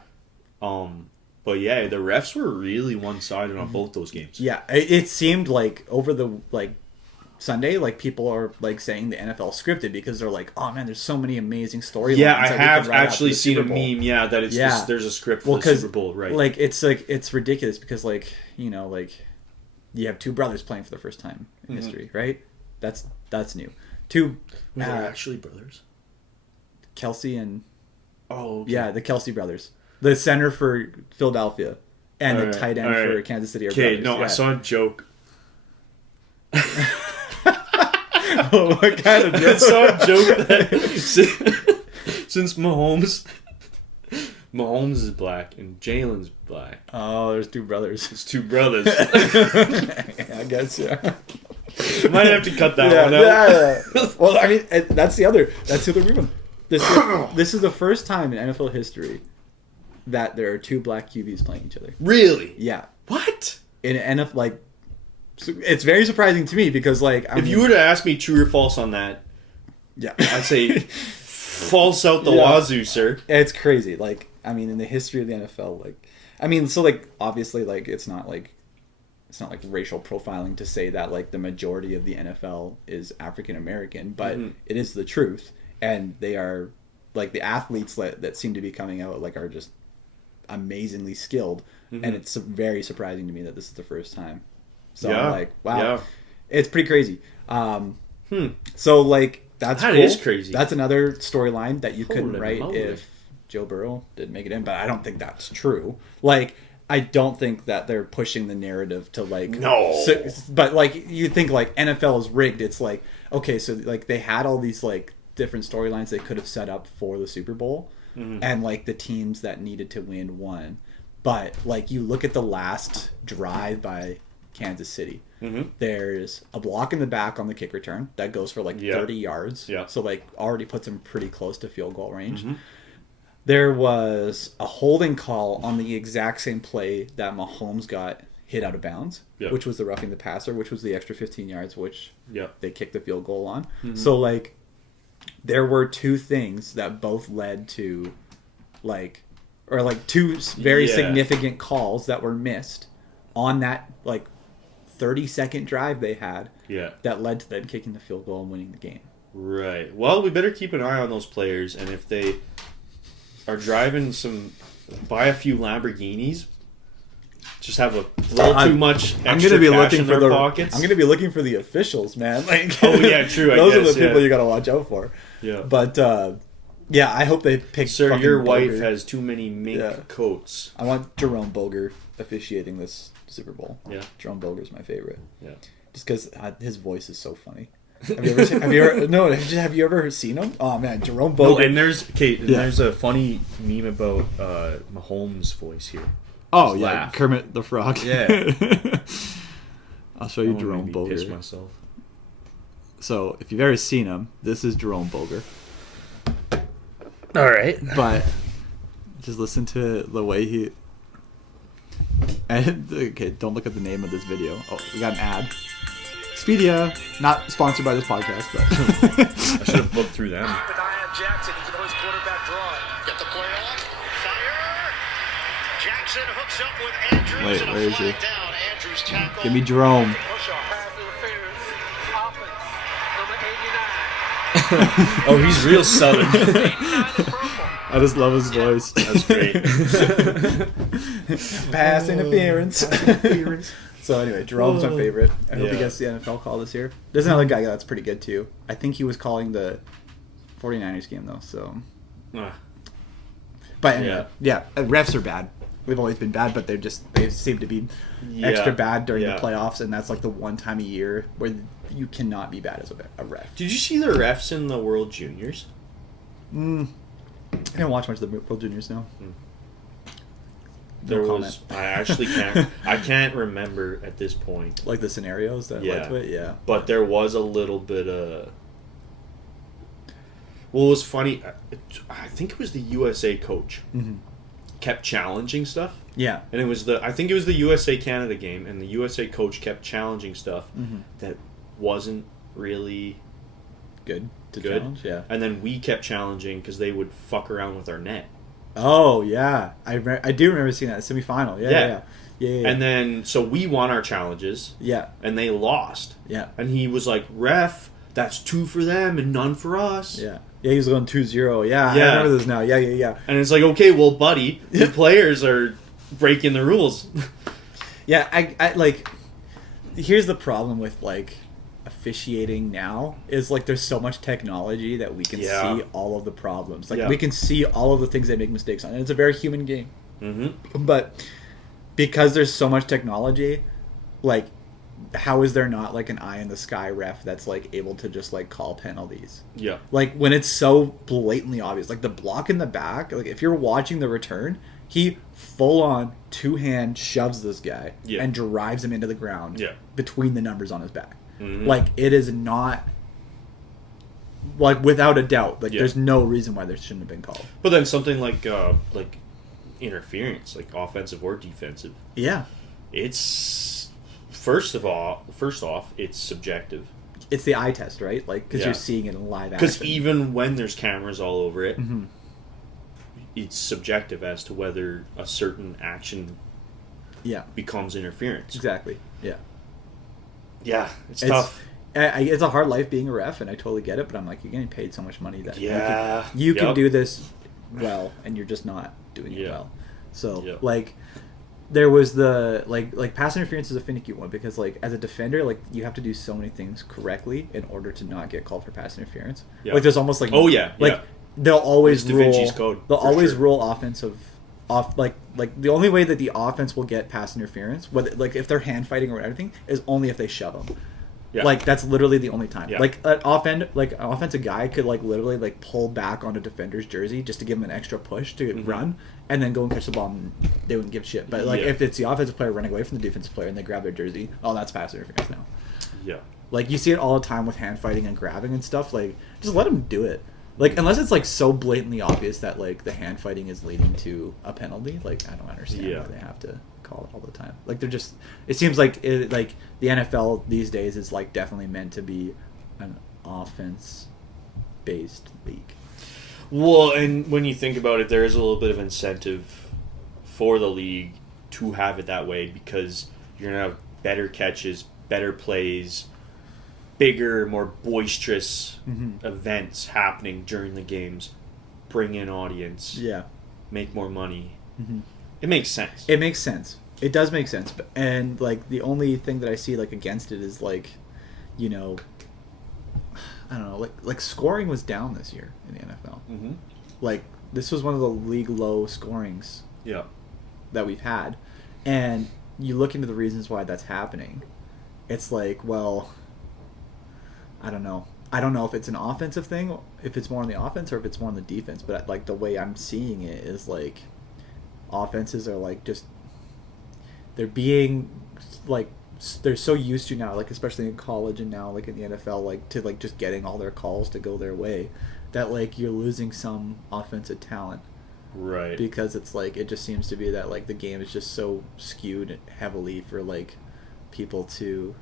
But yeah, the refs were really one-sided on both those games. Yeah, it seemed like over the Sunday, like people are like saying the NFL scripted because they're like, oh man, there's so many amazing storylines. Yeah, I have actually seen a meme. Yeah, that it's there's a script for the Super Bowl, right? Like it's ridiculous because you have 2 brothers playing for the first time in history, right? That's new. 2 were they actually brothers? Kelsey and okay. Yeah, the Kelsey brothers. The center for Philadelphia and the tight end for Kansas City. Okay, no, I saw a joke. What kind of joke? I saw a joke that since Mahomes Mahomes is black and Jalen's black. Oh, there's two brothers. It's two brothers. I guess, yeah. Might have to cut that one out. Yeah. Well, I mean, that's the other weird one. This is the first time in NFL history that there are two black QBs playing each other. Really? Yeah. What? In NFL, like, it's very surprising to me because, like, if you were to ask me true or false on that, yeah, I'd say false out the wazoo, sir. It's crazy. Like, I mean, in the history of the NFL, like, I mean, so, like, obviously, like, it's not like racial profiling to say that, like, the majority of the NFL is African American, but it is the truth. And they are, like, the athletes that seem to be coming out, like, are just amazingly skilled. And it's very surprising to me that this is the first time. So I'm like, wow, it's pretty crazy. So, like, that cool. Is crazy. That's another storyline that you couldn't write if Joe Burrow didn't make it in, but I don't think that's true. Like, I don't think that they're pushing the narrative to, like, no. But, like, you think, like, NFL is rigged. It's like, okay, so, like, they had all these, like, different storylines they could have set up for the Super Bowl, and, like, the teams that needed to win won. But, like, you look at the last drive by Kansas City. There's a block in the back on the kick return that goes for, like, 30 yards. So, like, already puts them pretty close to field goal range. There was a holding call on the exact same play that Mahomes got hit out of bounds, which was the roughing the passer, which was the extra 15 yards, which they kicked the field goal on. So, like, there were two things that both led to, like, or, like, two very significant calls that were missed on that, like, 30-second drive they had that led to them kicking the field goal and winning the game. Right. Well, we better keep an eye on those players, and if they are driving buy a few Lamborghinis, just have a little too much extra cash in their pockets. I'm going to be looking for the officials, man. Like, oh, yeah, true. Those are the people you got to watch out for. Yeah. But, yeah, I hope they pick. Sir, your wife has too many mink coats. I want Jerome Boger officiating this Super Bowl. Yeah. Jerome Boger's my favorite. Yeah. Just because his voice is so funny. Have you ever seen him? Oh man, Jerome Boger. No, and there's a funny meme about Mahomes' voice here. Oh yeah, Kermit the Frog. Yeah. I'll show you Jerome Boger. Piss myself. So if you've ever seen him, this is Jerome Boger. All right, but just listen to the way he. And okay, don't look at the name of this video. Oh, we got an ad. Expedia, not sponsored by this podcast, but I should have looked through them. Jackson, even though his quarterback drawn. Get the play off. Fire. Jackson hooks up with Andrews. Wait, where is he? Down. Andrews tackle. Give me Jerome. Push off. Pass interference. Offense. Number 89. Oh, he's real southern. I just love his voice. That's great. Pass interference. So anyway, Jerome's my favorite. I hope he gets the NFL call this year. There's another guy that's pretty good too. I think he was calling the 49ers game though. So, but anyway, refs are bad. We've always been bad, but they seem to be extra bad during the playoffs, and that's like the one time a year where you cannot be bad as a ref. Did you see the refs in the World Juniors? I didn't watch much of the World Juniors now. There was. I actually can't. I can't remember at this point. Like the scenarios that led to it, But there was a little bit of. Well, it was funny. I think it was the USA coach kept challenging stuff. Yeah, and it was I think it was the USA Canada game, and the USA coach kept challenging stuff that wasn't really good to challenge. Yeah, and then we kept challenging because they would fuck around with our net. Oh yeah, I do remember seeing that semifinal. Yeah. And then so we won our challenges. Yeah, and they lost. Yeah, and he was like, "Ref, that's 2 for them and none for us." Yeah, he was going 2-0. Yeah, I remember this now. Yeah. And it's like, okay, well, buddy, the players are breaking the rules. Yeah, I like. Here's the problem with like officiating now is like there's so much technology that we can see all of the problems. Like we can see all of the things they make mistakes on, and it's a very human game. But because there's so much technology, like how is there not like an eye in the sky ref that's like able to just like call penalties? Yeah. Like when it's so blatantly obvious, like the block in the back, like if you're watching the return, he full on 2-hand shoves this guy and drives him into the ground between the numbers on his back. Mm-hmm. Like it is not, like without a doubt, like there's no reason why there shouldn't have been called. But then something like interference, like offensive or defensive. Yeah. It's first off, it's subjective. It's the eye test, right? Like because you're seeing it in live action. Because even when there's cameras all over it, it's subjective as to whether a certain action becomes interference. Exactly. Yeah. Yeah, it's tough. It's a hard life being a ref, and I totally get it. But I'm like, you're getting paid so much money that you can do this well, and you're just not doing it well. So like, there was the like pass interference is a finicky one because like as a defender, like you have to do so many things correctly in order to not get called for pass interference. Yeah. Like there's almost like they'll always rule. They'll always rule offensive. Like the only way that the offense will get pass interference, whether like if they're hand fighting or anything, is only if they shove them. Yeah. Like that's literally the only time. Yeah. Like an offensive guy could like literally like pull back on a defender's jersey just to give him an extra push to run, and then go and catch the ball, and they wouldn't give shit. But like if it's the offensive player running away from the defensive player and they grab their jersey, that's pass interference now. Yeah. Like you see it all the time with hand fighting and grabbing and stuff. Like just let them do it. Like unless it's like so blatantly obvious that like the hand fighting is leading to a penalty, like I don't understand why they have to call it all the time. Like they're just, it seems like like the NFL these days is like definitely meant to be an offense based league. Well, and when you think about it, there is a little bit of incentive for the league to have it that way because you're gonna have better catches, better plays, bigger, more boisterous events happening during the games, bring in audience, make more money. It makes sense. It makes sense. It does make sense. And like the only thing that I see like against it is like, you know, I don't know, like scoring was down this year in the NFL. Like this was one of the league low scorings that we've had, and you look into the reasons why that's happening. It's like, well, I don't know if it's an offensive thing, if it's more on the offense or if it's more on the defense. But like the way I'm seeing it is like offenses are like just they're being like they're so used to now, like especially in college and now like in the NFL, like to like just getting all their calls to go their way, that like you're losing some offensive talent. Right. Because it's like it just seems to be that like the game is just so skewed heavily for like people to,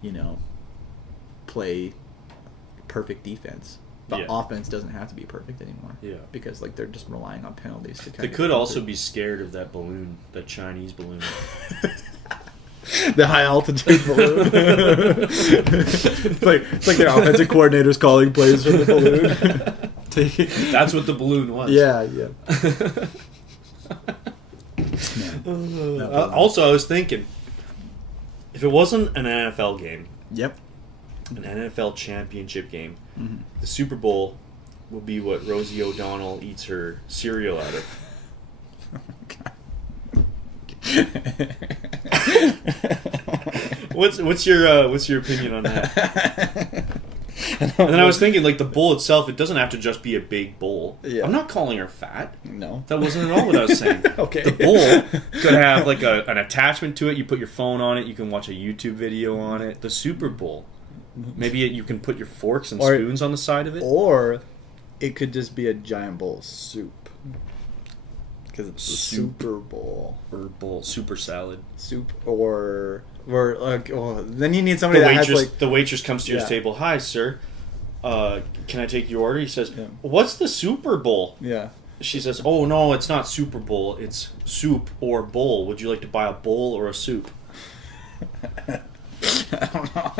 you know, play perfect defense. But offense doesn't have to be perfect anymore. Yeah. Because like they're just relying on penalties to They could also be scared of that balloon, that Chinese balloon. The high altitude balloon. it's like their offensive coordinators calling plays from the balloon. That's what the balloon was. Yeah. Also, I was thinking, if it wasn't an NFL game, an NFL championship game, the Super Bowl will be what Rosie O'Donnell eats her cereal out of. What's your opinion on that? And then I was thinking, like, the bowl itself, it doesn't have to just be a big bowl. Yeah. I'm not calling her fat. No. That wasn't at all what I was saying. Okay. The bowl could have, like, an attachment to it. You put your phone on it. You can watch a YouTube video on it. The Super Bowl. Maybe you can put your forks and spoons on the side of it. Or it could just be a giant bowl of soup. Because it's the Super Bowl. Or bowl. Super salad. Soup. Or then you need somebody that has like... The waitress comes to your table. Hi, sir. Can I take your order? He says, what's the Super Bowl? Yeah. She says, oh, no, it's not Super Bowl. It's soup or bowl. Would you like to buy a bowl or a soup? I don't know.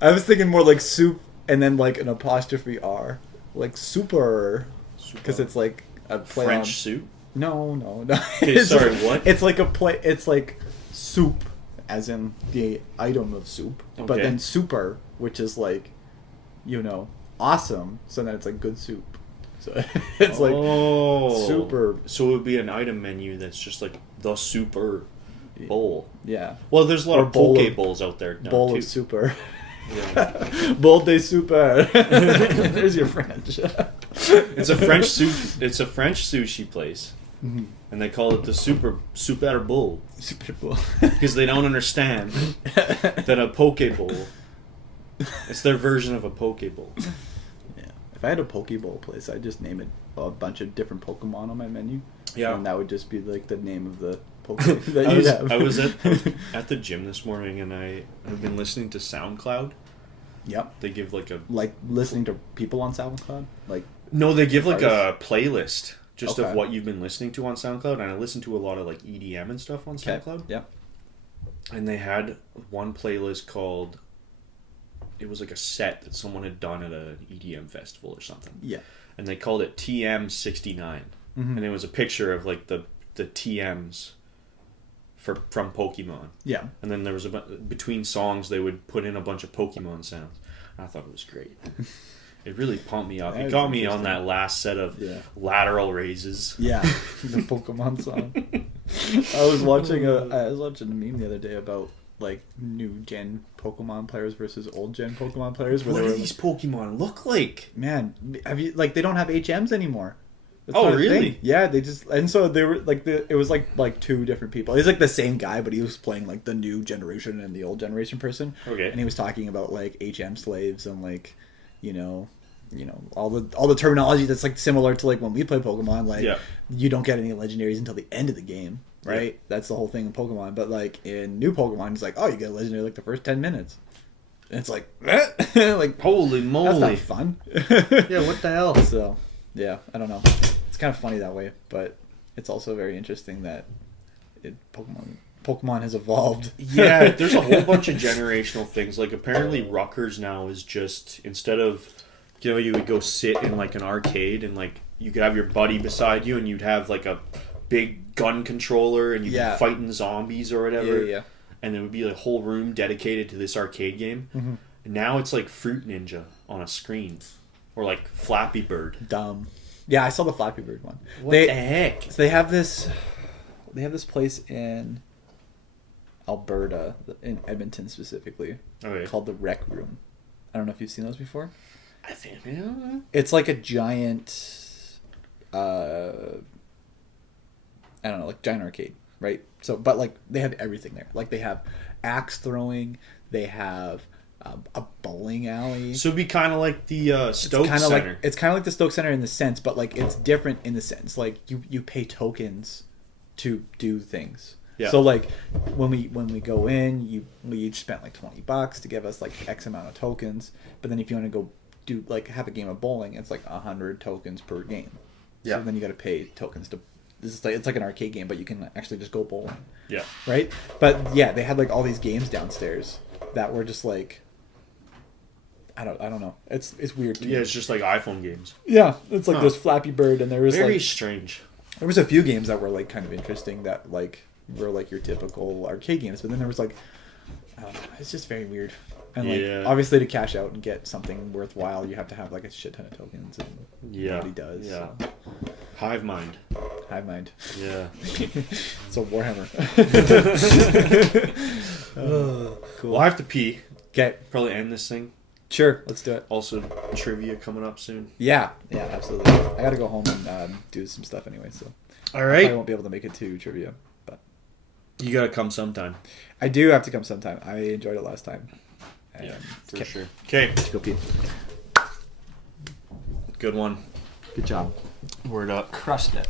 I was thinking more like soup and then like an apostrophe R. Like super. Because it's like a play French on... soup? No. Okay, sorry, what? It's like a play. It's like soup, as in the item of soup. Okay. But then super, which is like, you know, awesome. So then it's like good soup. So it's like super. So it would be an item menu that's just like the super. Bowl. Yeah. Well, there's a lot Or of bowl poke of- bowls out there now, Bowl too. of super. Yeah. Bowl de super. There's your French. It's a French sushi place, and they call it the Super Bowl Super Bowl. because they don't understand that a poke bowl. It's their version of a poke bowl. Yeah. If I had a poke bowl place, I'd just name it a bunch of different Pokemon on my menu. Yeah. And that would just be like the name of the Pokemon that you'd have. I was at the gym this morning, and I've been listening to SoundCloud. Yep. They give like a listening to people on SoundCloud. no, they give like artists? a playlist just Okay. of what you've been listening to on SoundCloud, and I listen to a lot of like EDM and stuff on SoundCloud. Yep. And they had one playlist called. It was like a set that someone had done at an EDM festival or something. Yeah. And they called it TM69, and it was a picture of like the TMs from Pokemon. Yeah. And then there was between songs they would put in a bunch of Pokemon sounds. I thought it was great. It really pumped me up. That It is got me on interesting. that last set of Yeah. lateral raises. Yeah. The Pokemon song. I was watching a meme the other day about like new gen Pokemon players versus old gen Pokemon players. Where What they do were these Pokemon look like? Man, have you like they don't have HMs anymore. That's Oh, not a really? thing. Yeah, they just and so they were like it was like two different people. He's like the same guy, but he was playing like the new generation and the old generation person. Okay. And he was talking about like HM slaves and like, you know all the terminology that's like similar to like when we play Pokemon. Like Yeah. you don't get any legendaries until the end of the game, right? Yeah. That's the whole thing in Pokemon. But like in new Pokemon, it's like, oh, you get a legendary like the first 10 minutes. And it's like, like Holy that's moly! not fun. Yeah, what the hell? So, yeah, I don't know. It's kind of funny that way, but it's also very interesting that Pokemon has evolved. Yeah, there's a whole bunch of generational things. Like apparently Rutgers now is just instead of you would go sit in like an arcade and like you could have your buddy beside you and you'd have like a big gun controller and you'd Yeah. be fighting zombies or whatever. Yeah. And there would be a whole room dedicated to this arcade game. Mm-hmm. And now it's like Fruit Ninja on a screen. Or like Flappy Bird. Dumb. Yeah, I saw the Flappy Bird one. What the heck? So they have this place in Alberta, in Edmonton specifically, Okay. called the Rec Room. I don't know if you've seen those before. I think, yeah. It's like a giant, I don't know, like giant arcade, right? So, but like they have everything there. Like they have axe throwing, they have a bowling alley. So it'd be kind of like the Stoke Center. It's kind of like the Stoke Center in the sense, but like it's different in the sense like you pay tokens to do things. Yeah. So like when we go in, we each spent like $20 to give us like X amount of tokens. But then if you want to go do like have a game of bowling, it's like 100 tokens per game. Yeah. So then you got to pay tokens to. This is like it's like an arcade game, but you can actually just go bowling. Yeah. Right. But yeah, they had like all these games downstairs that were just like. I don't know. It's weird. To me. Yeah, it's just like iPhone games. Yeah, it's like there's Flappy Bird, and there was Very like strange. there was a few games that were like kind of interesting that like were like your typical arcade games, but then there was like I don't know, it's just very weird. And like Yeah. obviously to cash out and get something worthwhile, you have to have like a shit ton of tokens, and Yeah. nobody does. Yeah. So. Hive mind. Hive mind. Yeah. So Warhammer. Cool. Well, I have to pee. Okay, Probably end this thing. sure, let's do it. Also, trivia coming up soon. Yeah, absolutely. I gotta go home and do some stuff anyway, so All I right. won't be able to make it to trivia, but You gotta come sometime. I do have to come sometime. I enjoyed it last time. And Yeah, for okay, sure. Okay. Go pee. Good one. Good job. Word up. Crushed it.